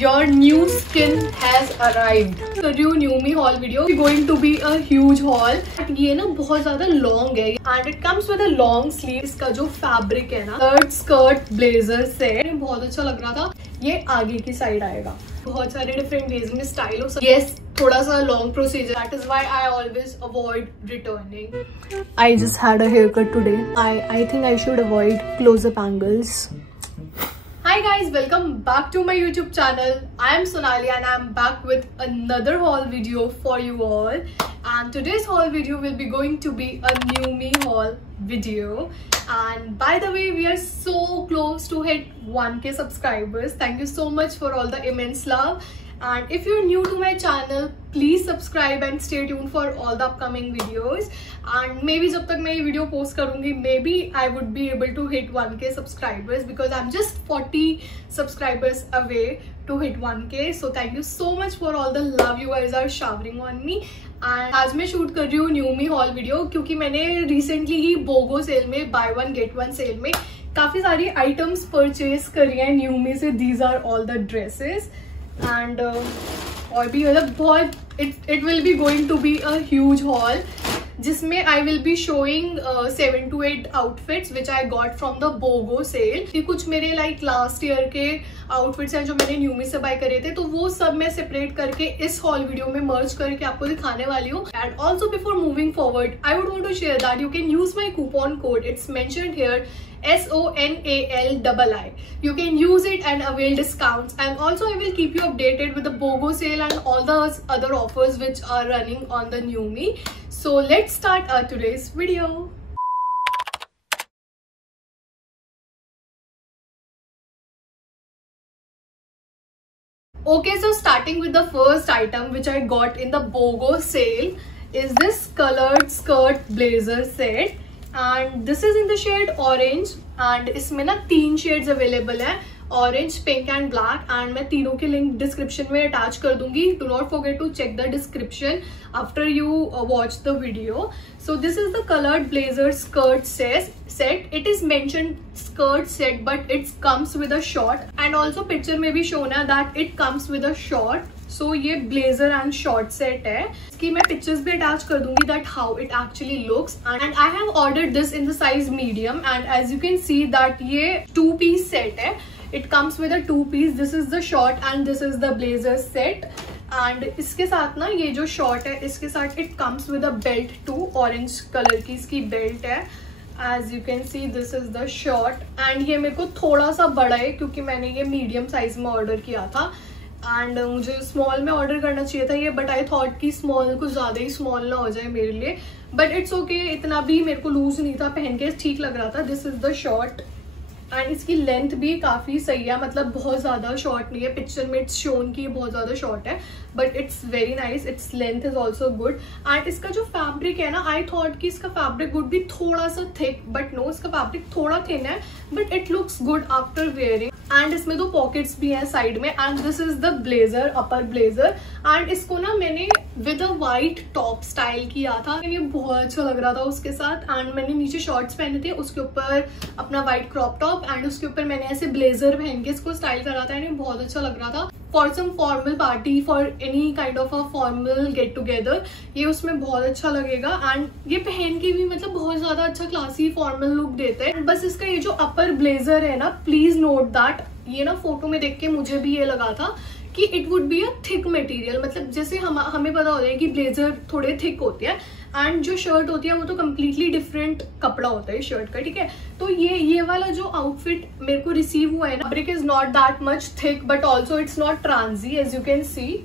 your new skin has arrived. The new me haul video is going to be a huge haul. ये ना बहुत ज्यादा long है and it comes with a long sleeve. इसका जो fabric है ना स्कर्ट ब्लेजर से बहुत अच्छा लग रहा था. ये आगे की साइड आएगा. बहुत सारे डिफरेंट वेज में स्टाइल हो सकते. Yes, थोड़ा सा long procedure. That is why I always avoid returning. I just had a haircut today. I think I should avoid close-up angles. Hi guys, welcome back to my YouTube channel. I am Sonali and I am back with another haul video for you all. And today's haul video will be going to be a new me haul video. And by the way, we are so close to hit 1k subscribers. Thank you so much for all the immense love. And if you're new to my channel, please subscribe and stay tuned for all the upcoming videos. And maybe जब तक मैं ये video post करूँगी, maybe I would be able to hit 1k subscribers because I'm just 40 subscribers away to hit 1k. So thank you so much for all the love you guys are showering on me. And आज मैं shoot कर रही हूँ new मी hall video क्योंकि मैंने recently ही BOGO sale में buy one get one sale में काफी सारी आइटम्स परचेज करी हैं न्यू मी से. These are all the dresses and और भी मतलब बहुत it will be going to be a huge haul जिसमें I will be showing 7 to 8 outfits which I got from the BOGO sale. ये कुछ मेरे लाइक लास्ट ईयर के outfits हैं जो मैंने न्यू मी से बाय करे थे, तो वो सब मैं सेपरेट करके इस हॉल वीडियो में मर्ज करके आपको दिखाने वाली हूँ. And also before moving forward I would want to share that you can use my coupon code. It's mentioned here SONALII. You can use it and avail discounts, and also I will keep you updated with the BOGO sale and all the other offers which are running on the new me. So let's start our today's video. Okay, so starting with the first item which I got in the BOGO sale is this colored skirt blazer set. And this is in the shade orange and इसमें ना 3 shades available है, orange, pink and black. And मैं तीनों के link description में attach कर दूंगी. Do not forget to check the description after you watch the video. So this is the coloured blazer skirt set. It is mentioned skirt set but it's comes with a short and also picture में भी shown है that it comes with a short. So ये blazer and short set है. इसकी मैं pictures भी attach कर दूंगी that how it actually looks. And I have ordered this in the size medium and as you can see that ये 2 piece set है. It comes with a 2 piece. This is the short and this is the blazer set. And इसके साथ ना ये जो short है इसके साथ it comes with a belt too. Orange colour की इसकी बेल्ट है. As you can see this is the short. And ये मेरे को थोड़ा सा बड़ा है क्योंकि मैंने ये मीडियम साइज में ऑर्डर किया था एंड मुझे स्मॉल में ऑर्डर करना चाहिए था ये, बट आई थॉट कि स्मॉल कुछ ज़्यादा ही स्मॉल ना हो जाए मेरे लिए. बट इट्स ओके, इतना भी मेरे को लूज नहीं था, पहन के ठीक लग रहा था. This is the short and इसकी लेंथ भी काफ़ी सही है, मतलब बहुत ज़्यादा शॉर्ट नहीं है. पिक्चर में इट्स शोन की बहुत ज़्यादा शॉर्ट है but it's very nice. Its length is also good. And इसका जो फैब्रिक है ना, आई थॉट कि इसका फैब्रिक वुड भी थोड़ा सा थिक बट नो, इसका फैब्रिक थोड़ा थिन है but it looks good after wearing. And इसमें 2 पॉकेट्स भी हैं साइड में. And this is the blazer, upper blazer. And इसको ना मैंने with a white top style किया था. ये बहुत अच्छा लग रहा था उसके साथ. एंड मैंने नीचे शॉर्ट्स पहने थे, उसके ऊपर अपना वाइट क्रॉप टॉप एंड उसके ऊपर मैंने ऐसे ब्लेजर पहन के इसको स्टाइल करा था. एंड बहुत अच्छा लग रहा था for some formal party, for any kind of a formal get together. ये उसमें बहुत अच्छा लगेगा. एंड ये पहन के भी मतलब बहुत ज्यादा अच्छा क्लासी फॉर्मल लुक देता है. बस इसका ये जो अपर ब्लेजर है ना, प्लीज नोट दैट ये ना फोटो में देख के मुझे भी ये लगा था कि it would be a thick material. मतलब जैसे हमें पता होता है कि ब्लेजर थोड़े थिक होते हैं एंड जो शर्ट होती है वो तो कम्प्लीटली डिफरेंट कपड़ा होता है शर्ट का, ठीक है. तो ये वाला जो आउटफिट मेरे को रिसीव हुआ है ना, fabric is not that much thick but also it's not transy as you can see.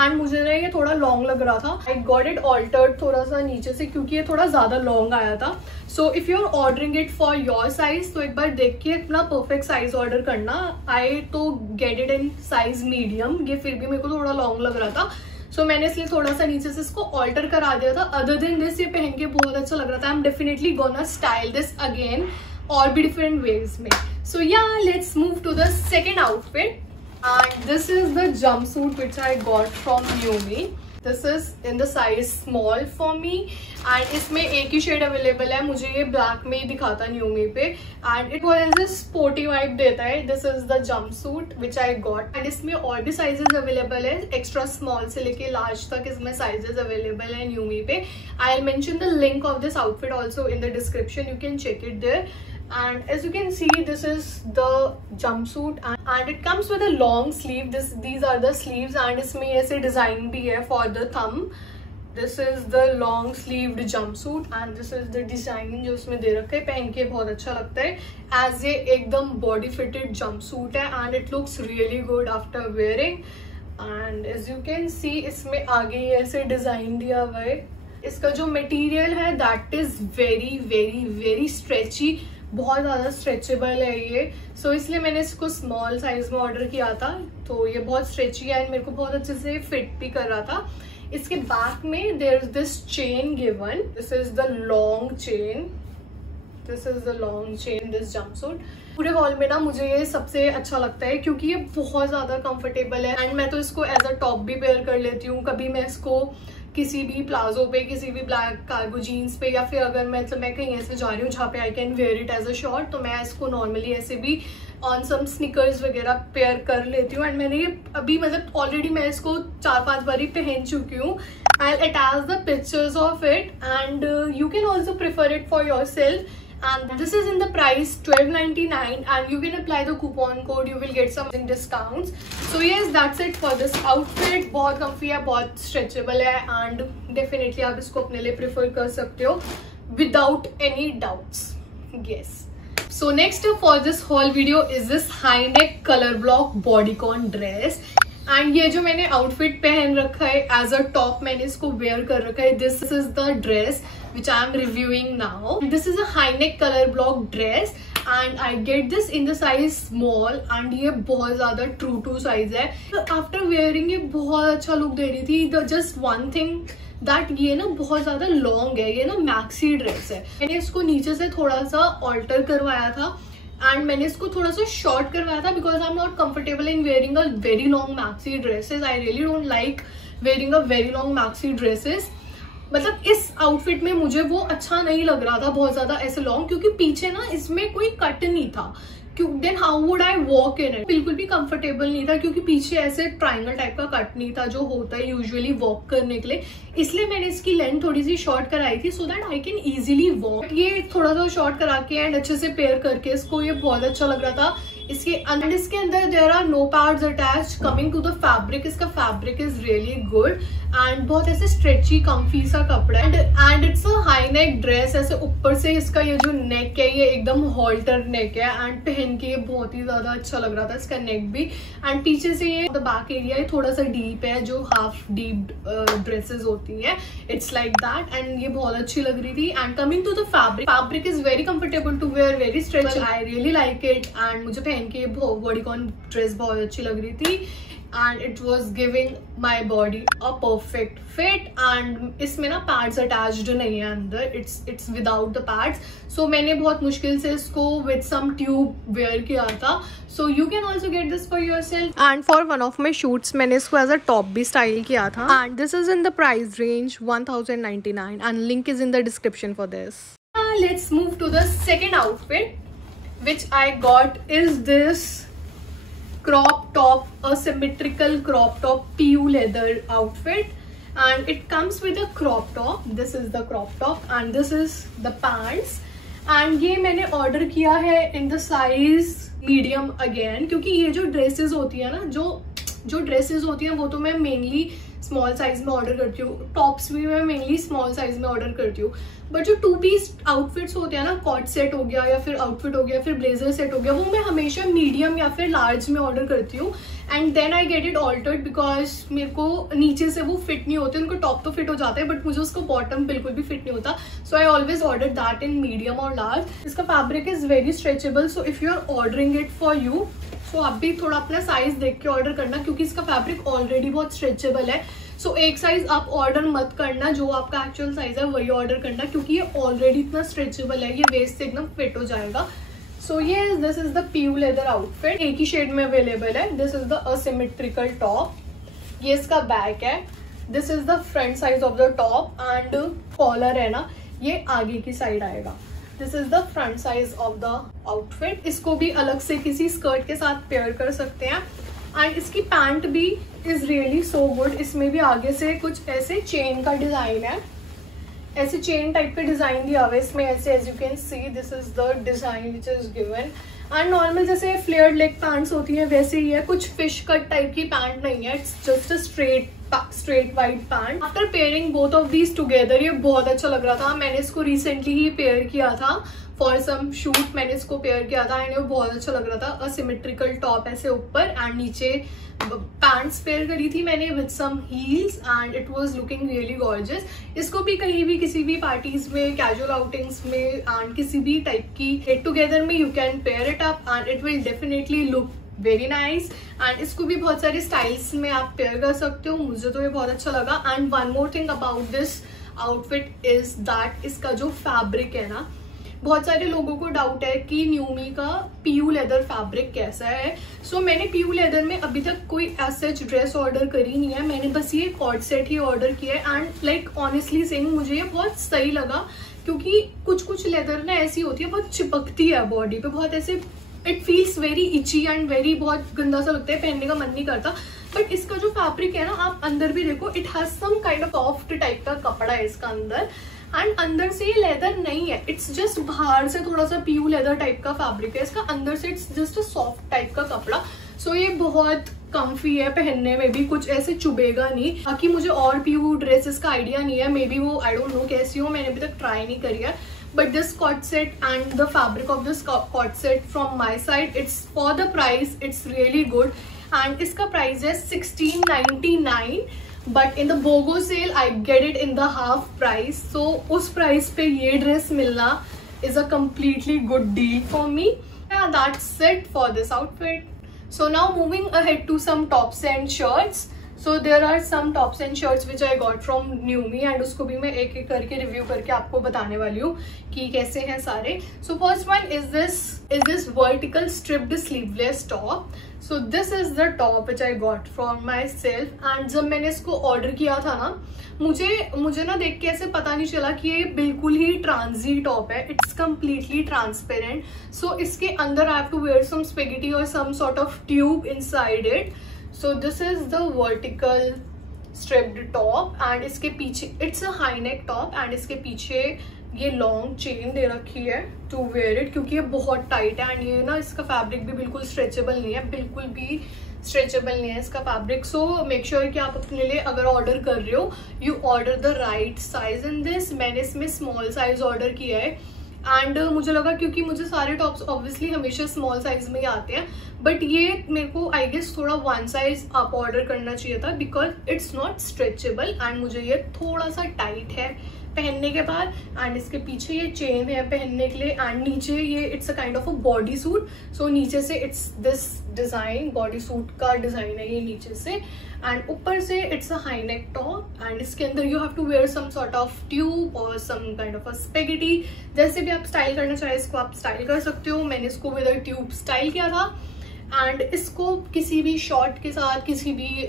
And मुझे ना ये थोड़ा लॉन्ग लग रहा था. आई गॉट इट ऑल्टर्ड थोड़ा सा नीचे से क्योंकि ये थोड़ा ज्यादा लॉन्ग आया था. So if you are ordering it for your size तो एक बार देख के अपना परफेक्ट साइज ऑर्डर करना. आई तो get it in size medium. ये फिर भी मेरे को थोड़ा लॉन्ग लग रहा था, सो मैंने इसलिए थोड़ा सा नीचे से इसको ऑल्टर करा दिया था. अदर देन दिस ये पहन के बहुत अच्छा लग रहा था. I am definitely gonna style this again और भी डिफरेंट वेज में. So yeah let's move to the second outfit. And this is the jumpsuit which I got from New Me. This is in the size small for me and इसमें एक ही shade available है, मुझे ये black में ही दिखाता न्यूमी पे and it was sporty vibe देता है। This is the jump suit which I got and इसमें और भी साइजेस अवेलेबल है, एक्स्ट्रा स्मॉल से लेके लार्ज तक इसमें साइजेस अवेलेबल है न्यूमी पे। I will mention the link of this outfit also in the description, you can check it there. And as you can see, this is the jumpsuit and it comes with a long sleeve. These are the sleeves and इसमें ऐसे design भी है for the thumb. This is the long sleeved jumpsuit and this is the design जो इसमें दे रखा है, पहन के बहुत अच्छा लगता है as ये एकदम body fitted jumpsuit है and it looks really good after wearing. And as you can see, इसमें आगे ऐसे design दिया हुआ है। इसका जो material है that is very very very stretchy, बहुत ज़्यादा स्ट्रेचेबल है ये, सो इसलिए मैंने इसको स्मॉल साइज में ऑर्डर किया था। तो ये बहुत स्ट्रेची है एंड मेरे को बहुत अच्छे से फिट भी कर रहा था। इसके बैक में there is this chain given, this is the long chain, this is the long chain this jumpsuit. पूरे हॉल में ना मुझे ये सबसे अच्छा लगता है क्योंकि ये बहुत ज़्यादा कंफर्टेबल है एंड मैं तो इसको एज अ टॉप भी पेयर कर लेती हूँ। कभी मैं इसको किसी भी प्लाजो पे, किसी भी ब्लैक कार्गो जीन्स पे, या फिर अगर मैं कहीं ऐसे जा रही हूँ जहाँ पे I can wear it as a short, तो मैं इसको नॉर्मली ऐसे भी ऑन सम स्निकर्स वगैरह पेयर कर लेती हूँ। एंड मैंने ये अभी ऑलरेडी मैं इसको 4-5 बार ही पहन चुकी हूँ। I will attach the pictures of it and you can also prefer it for your self. And this is in the price $12.99 and you can apply the coupon code, you will get some discounts. So yes, that's it for this outfit. बहुत comfy है, बहुत stretchable है and definitely आप इसको अपने लिए prefer कर सकते हो without any doubts. Yes. So next up for this haul video is this high neck color block bodycon dress. And ये जो मैंने आउटफिट पहन रखा है एज अ टॉप, मैंने इसको वेयर कर रखा है। This is the dress which I am reviewing now. This is a high neck colour block dress and I get this in the size small and ये बहुत ज्यादा ट्रू टू साइज है। After wearing ये बहुत अच्छा look दे रही थी। The just one thing that ये ना बहुत ज्यादा लॉन्ग है, ये ना मैक्सी ड्रेस है। मैंने इसको नीचे से थोड़ा सा ऑल्टर करवाया था एंड मैंने इसको थोड़ा सा शॉर्ट करवाया था because I am not comfortable in wearing a very long maxi dresses. I really don't like wearing a very long maxi dresses. मतलब इस आउटफिट में मुझे वो अच्छा नहीं लग रहा था बहुत ज्यादा ऐसे लॉन्ग, क्योंकि पीछे ना इसमें कोई कट नहीं था। Then how would I walk in it, बिल्कुल भी कंफर्टेबल नहीं था क्योंकि पीछे ऐसे ट्राइंगल टाइप का कट नहीं था जो होता है यूजुअली वॉक करने के लिए। इसलिए मैंने इसकी लेंथ थोड़ी सी शॉर्ट कराई थी so that I can easily walk. ये थोड़ा सा शॉर्ट करा के एंड अच्छे से पेयर करके इसको ये बहुत अच्छा लग रहा था। इसके अंदर there are no pads attached. Coming to the fabric, इसका fabric is really good and बहुत ऐसे स्ट्रेची कम्फी सा कपड़ा and it's a high neck dress. ऐसे ऊपर से इसका ये जो नेक है ये एकदम हॉल्टर नेक है एंड पहन के ये बहुत ही ज्यादा अच्छा लग रहा था इसका नेक भी। एंड पीछे से ये द बैक एरिया थोड़ा सा डीप है, जो हाफ डीप ड्रेसेस होती है, इट्स लाइक दैट एंड ये बहुत अच्छी लग रही थी। And coming to the fabric is very comfortable to wear, very stretchable, I really like it and मुझे पहन के बॉडीकॉन ड्रेस बहुत अच्छी लग रही थी and it was giving my body a perfect fit. And इसमें ना पैड्स अटैच्ड नहीं है अंदर, इट्स विदाउट द पैड्स। सो मैंने बहुत मुश्किल से इसको विद सम ट्यूब वेयर किया था। सो you can also get this for your self. And for one of my shoots मैंने इसको एज अ टॉप भी स्टाइल किया था and this is in the price range $1099 and link is in the description for this. Let's move to the second outfit which I got is this crop top, a symmetrical crop top PU leather outfit and it comes with a crop top. This is the crop top and this is the pants and ये मैंने order किया है in the size medium again क्योंकि ये जो dresses होती है ना, जो ड्रेसेस होती हैं वो तो मैं मेनली स्मॉल साइज में ऑर्डर करती हूँ, टॉप्स भी मैं मेनली स्मॉल साइज में ऑर्डर करती हूँ, बट जो 2 पीस आउटफिट्स होते हैं ना, कॉट सेट हो गया या फिर आउटफिट हो गया फिर ब्लेजर सेट हो गया, वो मैं हमेशा मीडियम या फिर लार्ज में ऑर्डर करती हूँ and then I get it altered because मेरे को नीचे से वो फिट नहीं होते, उनको टॉप तो फिट हो जाता है बट मुझे उसका बॉटम बिल्कुल भी फिट नहीं होता। So I always order that in medium और लार्ज। इसका fabric is very stretchable, so if you are ordering it for you so आप भी थोड़ा अपना साइज देख के ऑर्डर करना क्योंकि इसका फैब्रिक ऑलरेडी बहुत स्ट्रेचेबल है। सो एक साइज आप ऑर्डर मत करना, जो आपका एक्चुअल साइज है वही ऑर्डर करना क्योंकि ये ऑलरेडी इतना स्ट्रेचेबल है, ये वेस्ट से एकदम फिट हो जाएगा। सो ये this is the PU leather outfit, एक ही शेड में अवेलेबल है। This is the asymmetrical top, ये इसका बैक है this is the front side of the top and collar है ना ये आगे की साइड आएगा। This is the front side of the outfit. इसको भी अलग से किसी स्कर्ट के साथ पेयर कर सकते हैं। एंड इसकी पैंट भी इज रियली सो गुड। इसमें भी आगे से कुछ ऐसे चेन का डिजाइन है, ऐसे चेन टाइप का डिजाइन दिया हुआ है इसमें ऐसे, as you can see this is the design which is given. And normal जैसे फ्लेयर्ड लेग पैंट्स होती है वैसे ही है, कुछ फिश कट टाइप की पैंट नहीं है, it's just a straight white pant. After pairing both of these together ये बहुत अच्छा लग रहा था। मैंने इसको रिसेंटली ही पेयर किया था फॉर सम शूट, मैंने इसको पेयर किया था एंड वो बहुत अच्छा लग रहा था। असिमेट्रिकल टॉप ऐसे ऊपर एंड नीचे पैंट्स पेयर करी थी मैंने with some heels and it was looking really gorgeous. इसको भी कहीं भी किसी भी पार्टीज में, कैजुअल आउटिंग्स में एंड किसी भी टाइप की गेट टुगेदर में you can pair it up and it will definitely look very nice. And इसको भी बहुत सारे स्टाइल्स में आप पेयर कर सकते हो, मुझे तो ये बहुत अच्छा लगा। And one more thing about this outfit is that इसका जो फैब्रिक है ना, बहुत सारे लोगों को डाउट है कि न्यूमी का पीयू लेदर फैब्रिक कैसा है। सो मैंने पीयू लेदर में अभी तक कोई सच ड्रेस ऑर्डर करी नहीं है, मैंने बस ये कॉर्ड सेट ही ऑर्डर किया है। एंड लाइक ऑनेस्टली सेइंग मुझे ये बहुत सही लगा, क्योंकि कुछ लेदर ना ऐसी होती है बहुत चिपकती है बॉडी पे, बहुत ऐसे it feels very itchy and very बहुत गंदा सा लगता है, पहनने का मन नहीं करता। बट इसका जो फैब्रिक है ना, आप अंदर भी देखो, it has some kind of soft type का कपड़ा है इसका अंदर एंड अंदर से ये लेदर नहीं है, इट्स जस्ट बाहर से थोड़ा सा पीयू लेदर टाइप का फैब्रिक है इसका, अंदर से it's just a soft type का कपड़ा। सो ये बहुत कम्फी है, पहनने में भी कुछ ऐसे चुभेगा नहीं। बाकी मुझे और पीयू ड्रेसेस का आइडिया नहीं है, मे बी वो आई डोंट नो कैसी हो, मैंने अभी तक ट्राई नहीं करी है। But this cord set and the fabric of this cord set from my side, it's for the price, it's really good. And इसका price है 1699, but in the BOGO sale I get it in the half price. So उस price पे ये dress मिलना is a completely good deal for me. Yeah, that's it for this outfit. So now moving ahead to some tops and shirts. So there are some tops and shirts which I got from Numi and उसको भी मैं एक एक करके review करके आपको बताने वाली हूँ कि कैसे हैं सारे। So first one is this vertical stripped sleeveless top. So this is the top which I got from myself and जब मैंने इसको ऑर्डर किया था ना, मुझे ना देख के ऐसे पता नहीं चला कि ये बिल्कुल ही ट्रांजी टॉप है, इट्स कम्प्लीटली ट्रांसपेरेंट। सो इसके अंदर I have to wear some spaghetti और some sort of tube inside it. So this is the vertical stripped top and इसके पीछे it's a high neck top and इसके पीछे ये long chain दे रखी है टू वेयर इट, क्योंकि ये बहुत टाइट है एंड ये ना इसका फैब्रिक भी बिल्कुल स्ट्रेचेबल नहीं है, बिल्कुल भी स्ट्रेचेबल नहीं है इसका फैब्रिक। सो मेक श्योर कि आप अपने लिए अगर ऑर्डर कर रहे हो you order the right size in this. मैंने इसमें स्मॉल साइज ऑर्डर किया है एंड मुझे लगा, क्योंकि मुझे सारे टॉप्स ऑब्वियसली हमेशा स्मॉल साइज में ही आते हैं, बट ये मेरे को आई गेस थोड़ा वन साइज अप ऑर्डर करना चाहिए था because it's not stretchable and मुझे ये थोड़ा सा टाइट है पहनने के बाद। एंड इसके पीछे ये चेन है पहनने के लिए एंड नीचे ये it's a kind of a body suit. So नीचे से it's this design, body suit का डिजाइन है ये नीचे से एंड ऊपर से it's a high neck top and इसके अंदर you have to wear some sort of tube और some kind of a spaghetti. जैसे भी आप स्टाइल करना चाहे इसको आप स्टाइल कर सकते हो। मैंने इसको विद अ ट्यूब स्टाइल किया था एंड इसको किसी भी शॉर्ट के साथ, किसी भी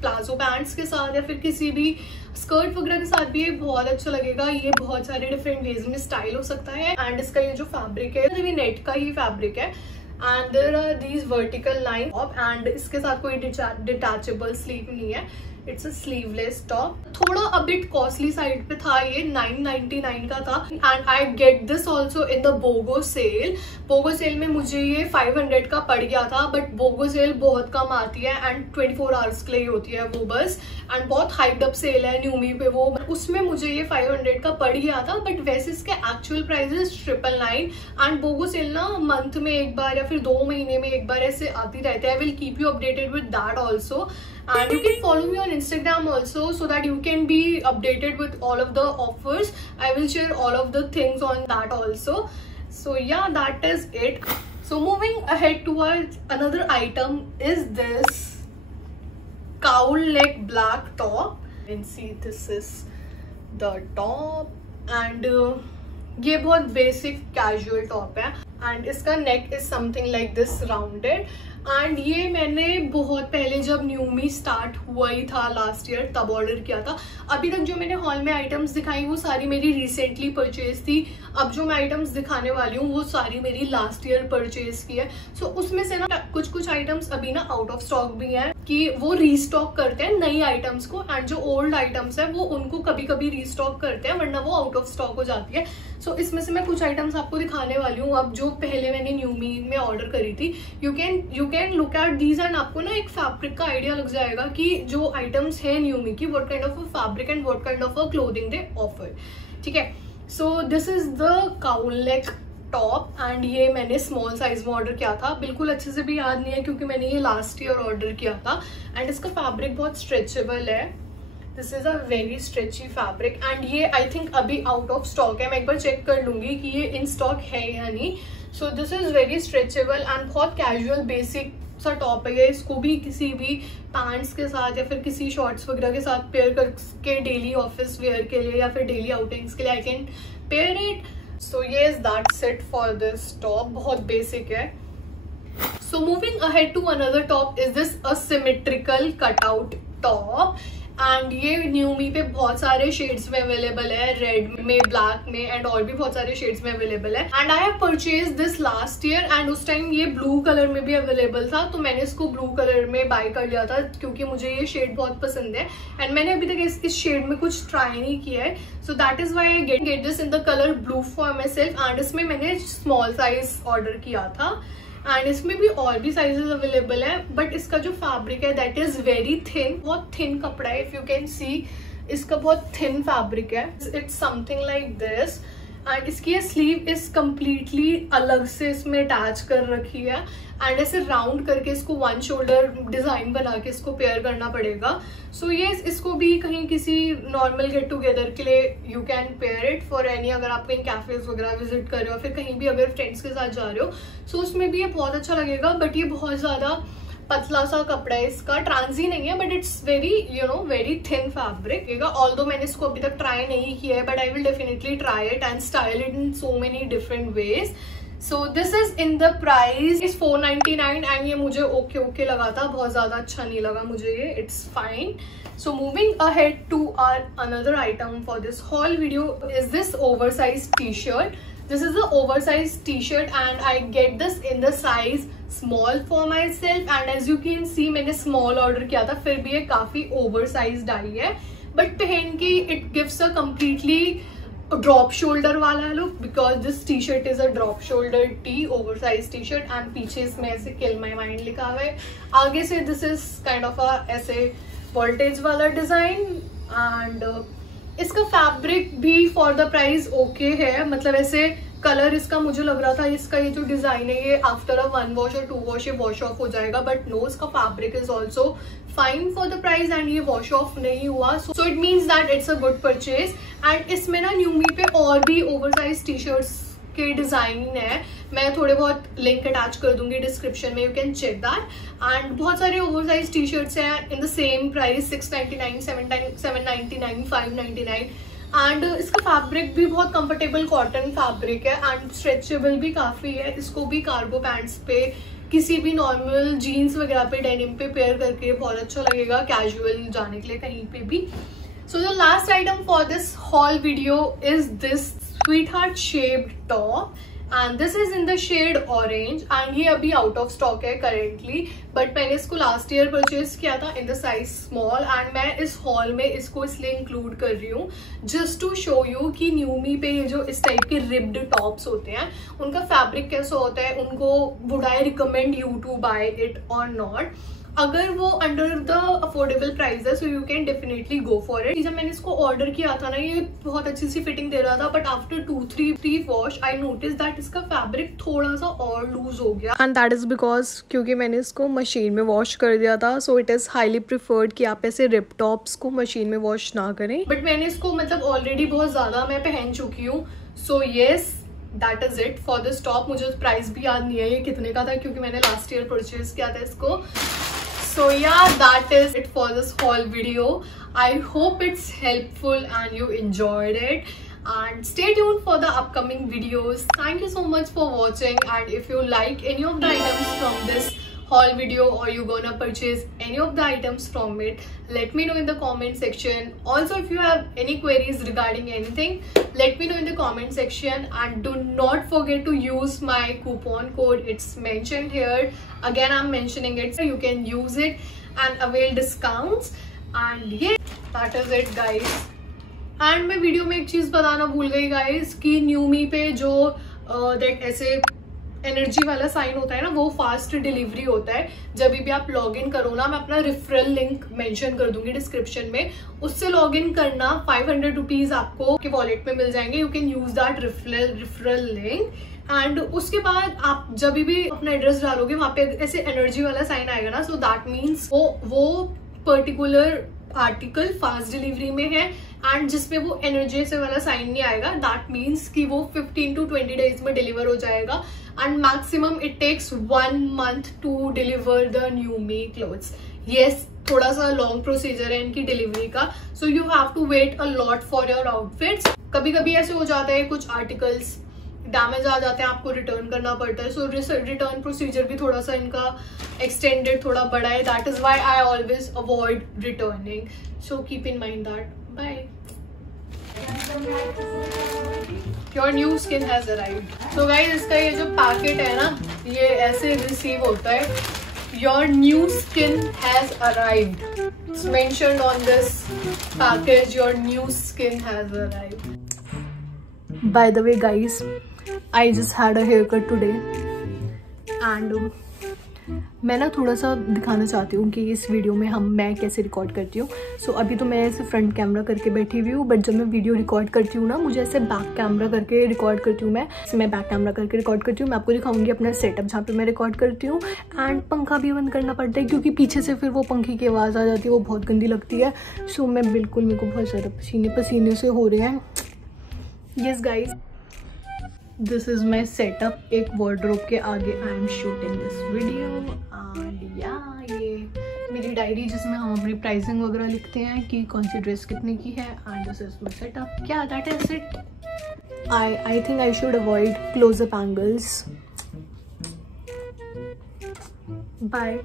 प्लाजो पैंट्स के साथ या फिर किसी भी स्कर्ट वगैरह के साथ भी ये बहुत अच्छा लगेगा। ये बहुत सारे डिफरेंट वेज में स्टाइल हो सकता है एंड इसका ये जो फैब्रिक है ये नेट का ही फैब्रिक है and there are these vertical line top and इसके साथ कोई डिटैचेबल स्लीव नहीं है, इट्स अ स्लीवलेस टॉप। थोड़ा अ बिट कॉस्टली साइड पे था, ये 999 का था and I get this also in the BOGO sale. BOGO sale में मुझे ये 500 का पड़ गया था, बट बोगो सेल बहुत कम आती है एंड 24 आवर्स के लिए होती है वो बस, एंड बहुत हाइड अप सेल है न्यूमी पे वो, उसमें मुझे ये 500 का पड़ गया था। बट वैसे इसके actual prices 999 and Bogo cell ना मंथ में एक बार या फिर 2 महीने में एक बार ऐसे आती रहती है। I will keep you updated with that also and you can follow me on Instagram also so that you can be updated with all of the offers. I will share all of the things on that also. So yeah, that is it. So moving ahead towards another item is this cowl neck black top. You can see this is the top and ये बहुत basic casual top है and इसका neck is something like this rounded and ये मैंने बहुत पहले जब न्यूमी start हुआ ही था लास्ट ईयर तब ऑर्डर किया था। अभी तक जो मैंने हॉल में आइटम्स दिखाई वो सारी मेरी रिसेंटली परचेज थी। अब जो मैं आइटम्स दिखाने वाली हूँ वो सारी मेरी लास्ट ईयर परचेज की है। सो उसमें से ना कुछ आइटम्स अभी ना आउट ऑफ स्टॉक भी हैं कि वो रीस्टॉक करते हैं नई आइटम्स को, एंड जो ओल्ड आइटम्स है वो उनको कभी कभी रीस्टॉक करते हैं वरना वो आउट ऑफ स्टॉक हो जाती है। सो इसमें से मैं कुछ आइटम्स आपको दिखाने वाली हूँ अब जो पहले मैंने न्यूमी में ऑर्डर करी थी। You can look at these and आपको ना एक फैब्रिक का आइडिया लग जाएगा कि जो आइटम्स है न्यूमी की what kind of a fabric and what kind of a clothing they offer. ठीक है, सो this is the cowl neck top and ये मैंने स्मॉल साइज में ऑर्डर किया था। बिल्कुल अच्छे से भी याद नहीं है क्योंकि मैंने ये लास्ट ईयर ऑर्डर किया था। एंड इसका फैब्रिक बहुत स्ट्रेचेबल है, this is a very stretchy fabric and ये आई थिंक अभी आउट ऑफ स्टॉक है। मैं एक बार चेक कर लूंगी कि ये इन स्टॉक है या नहीं। सो this is very stretchable and बहुत कैजुअल बेसिक सा टॉप है। इसको भी किसी भी पैंट्स के साथ या फिर किसी शॉर्ट्स वगैरह के साथ पेयर करके डेली ऑफिस वेयर के लिए या फिर डेली आउटिंग्स के लिए I can pair it. So ये is that's it for this top, बहुत बेसिक है। So moving ahead to another top is this asymmetrical cutout top and ये न्यूमी पे बहुत सारे शेड्स में अवेलेबल है, रेड में, ब्लैक में एंड और भी बहुत सारे शेड्स में अवेलेबल है। And I have purchase this last year and उस टाइम ये ब्लू कलर में भी अवेलेबल था तो मैंने इसको ब्लू कलर में बाय कर लिया था क्योंकि मुझे ये शेड बहुत पसंद है एंड मैंने अभी तक इस शेड में कुछ ट्राई नहीं किया है। So that is why I get this in the colour blue for myself and इसमें मैंने स्मॉल साइज ऑर्डर किया था एंड इसमें भी और भी साइजेस अवेलेबल है। बट इसका जो फैब्रिक है दैट इज वेरी थिन, बहुत थिन कपड़ा है। इफ यू कैन सी इसका बहुत थिन फैब्रिक है, it's something like this and इसकी ये स्लीव इस कम्प्लीटली अलग से इसमें अटैच कर रखी है एंड ऐसे राउंड करके इसको वन शोल्डर डिजाइन बना के इसको पेयर करना पड़ेगा। सो ये इसको भी कहीं किसी नॉर्मल गेट टुगेदर के लिए you can pair it for any, अगर आप कहीं कैफेज वगैरह विजिट कर रहे हो फिर कहीं भी अगर फ्रेंड्स के साथ जा रहे हो सो उसमें भी ये बहुत अच्छा लगेगा। बट ये बहुत ज्यादा पतला सा कपड़ा है, इसका ट्रांसी नहीं है but it's very very thin fabric. Although मैंने इसको अभी तक ट्राई नहीं किया है but I will definitely try it and style it in so many different ways. So this is in the price is 499 and ये मुझे ओके लगा था, बहुत ज्यादा अच्छा नहीं लगा मुझे ये, it's fine. So moving ahead to our another item for this haul video is this oversized t-shirt. This is the oversized t-shirt and I get this in the size small for myself and as you can see मैंने small order किया था फिर भी ये काफी oversized आई है but पहन के it gives a completely drop shoulder वाला look because this T shirt is a drop shoulder T oversize T shirt and पीछे इसमें ऐसे किल माई माइंड लिखा हुआ है। आगे से दिस इज काइंड ऑफ अ ऐसे वोल्टेज वाला डिजाइन एंड इसका फैब्रिक भी फॉर द प्राइस ओके है, मतलब ऐसे कलर इसका मुझे लग रहा था इसका ये जो डिजाइन है ये आफ्टर अ 1 वॉश और 2 वॉश ये वॉश ऑफ हो जाएगा बट नो, इसका fabric is also fine for the price and ये वॉश ऑफ नहीं हुआ so it means that it's a good purchase. And इसमें ना न्यूमी पे और भी ओवरसाइज टी शर्ट्स के डिजाइन है, मैं थोड़े बहुत लिंक अटैच कर दूंगी डिस्क्रिप्शन में, you can check that. And बहुत सारे ओवरसाइज टी शर्ट्स हैं in the same price 699, 799, 599 and इसका फैब्रिक भी बहुत कंफर्टेबल कॉटन फैब्रिक है एंड स्ट्रेचेबल भी काफी है। इसको भी कार्गो पैंट्स पे, किसी भी नॉर्मल जीन्स वगैरह पे, डेनिम पे पेयर करके बहुत अच्छा लगेगा कैजुअल जाने के लिए कहीं पे भी। So the last item for this haul video is this sweetheart shaped top and this is in the shade orange and ये अभी आउट ऑफ स्टॉक है करेंटली बट मैंने इसको लास्ट ईयर परचेज किया था in the size small and मैं इस hall में इसको इसलिए इंक्लूड कर रही हूँ जस्ट टू शो यू कि न्यूमी पे ये जो इस टाइप के रिब्ड टॉप्स होते हैं उनका फैब्रिक कैसा होता है, उनको would I recommend you to buy it और नॉट। अगर वो अंडर द अफोर्डेबल प्राइस है so you can definitely go for it. जब मैंने इसको ऑर्डर किया था ना ये बहुत अच्छी सी फिटिंग दे रहा था but after 2-3 wash I notice that इसका फैब्रिक थोड़ा सा और लूज हो गया एंड दैट इज बिकॉज क्योंकि मैंने इसको मशीन में वॉश कर दिया था so it is highly preferred कि आप ऐसे रिप टॉप्स को मशीन में वॉश ना करें बट मैंने इसको मतलब ऑलरेडी बहुत ज्यादा मैं पहन चुकी हूँ so yes that is it for this top. मुझे प्राइस भी याद नहीं है ये कितने का था क्योंकि मैंने लास्ट ईयर परचेज किया था इसको। So yeah, that is it for this haul video. I hope it's helpful and you enjoyed it. And stay tuned for the upcoming videos. Thank you so much for watching. And if you like any of the items from this haul video or you gonna purchase any of the items from it, let me know in the comment section. Also, if you have any queries regarding anything, let me know in the comment section, and do not forget to use my coupon code. It's mentioned here. Again, I'm mentioning it, so you can use it and avail discounts. And yeah, that is it guys. And मैं video में एक चीज बताना भूल गई guys कि न्यूमी पे जो ऐसे एनर्जी वाला साइन होता है ना, वो फास्ट डिलीवरी होता है. जब भी आप लॉग इन करो ना, मैं अपना रेफरल लिंक मेंशन कर दूंगी डिस्क्रिप्शन में, उससे लॉग इन करना. 500 रुपीज आपको के वॉलेट में मिल जाएंगे. You can use that referral link. And उसके बाद आप जब भी अपना एड्रेस डालोगे, वहां पे ऐसे एनर्जी वाला साइन आएगा ना, सो दैट मीन्स वो पर्टिकुलर आर्टिकल फास्ट डिलीवरी में है. एंड जिसमें वो एनर्जी से वाला साइन नहीं आएगा, दैट मीन्स कि वो 15 to 20 डेज में डिलीवर हो जाएगा. And maximum it takes 1 month to deliver the NewMe clothes. Yes, थोड़ा सा लॉन्ग प्रोसीजर है इनकी डिलीवरी का, so you have to wait a lot for your outfits. कभी कभी ऐसे हो जाता है कुछ आर्टिकल्स डैमेज आ जाते हैं, आपको रिटर्न करना पड़ता है. सो रिटर्न प्रोसीजर भी थोड़ा सा इनका एक्सटेंडेड थोड़ा बड़ा है. That is why I always avoid returning. So keep in mind that. Bye. Your new skin has arrived. So guys, इसका ये जो पैकेट है ना, ये ऐसे रिसीव होता है. Your new skin has arrived. It's mentioned on this package, your new skin has arrived. By the way guys, I just had a haircut today and मैं ना थोड़ा सा दिखाना चाहती हूँ कि इस वीडियो में मैं कैसे रिकॉर्ड करती हूँ. सो अभी तो मैं ऐसे फ्रंट कैमरा करके बैठी हुई हूँ, बट जब मैं वीडियो रिकॉर्ड करती हूँ ना, मुझे ऐसे बैक कैमरा करके रिकॉर्ड करती हूँ. मैं बैक कैमरा करके रिकॉर्ड करती हूँ. मैं आपको दिखाऊंगी अपना सेटअप जहाँ पे मैं रिकॉर्ड करती हूँ. एंड पंखा भी बंद करना पड़ता है क्योंकि पीछे से फिर वो पंखे की आवाज़ आ जाती है, वो बहुत गंदी लगती है. सो मैं बिल्कुल, मेरे को बहुत ज़्यादा पसीने से हो रहे हैं. Yes guys, this is my setup. एक wardrobe के आगे I am shooting this video. And yeah, ये मेरी डायरी जिसमें हम अपनी प्राइसिंग वगैरह लिखते हैं कि कौन सी ड्रेस कितने की है. And this is my setup. Yeah, that is it. I think I should avoid close-up angles. Bye.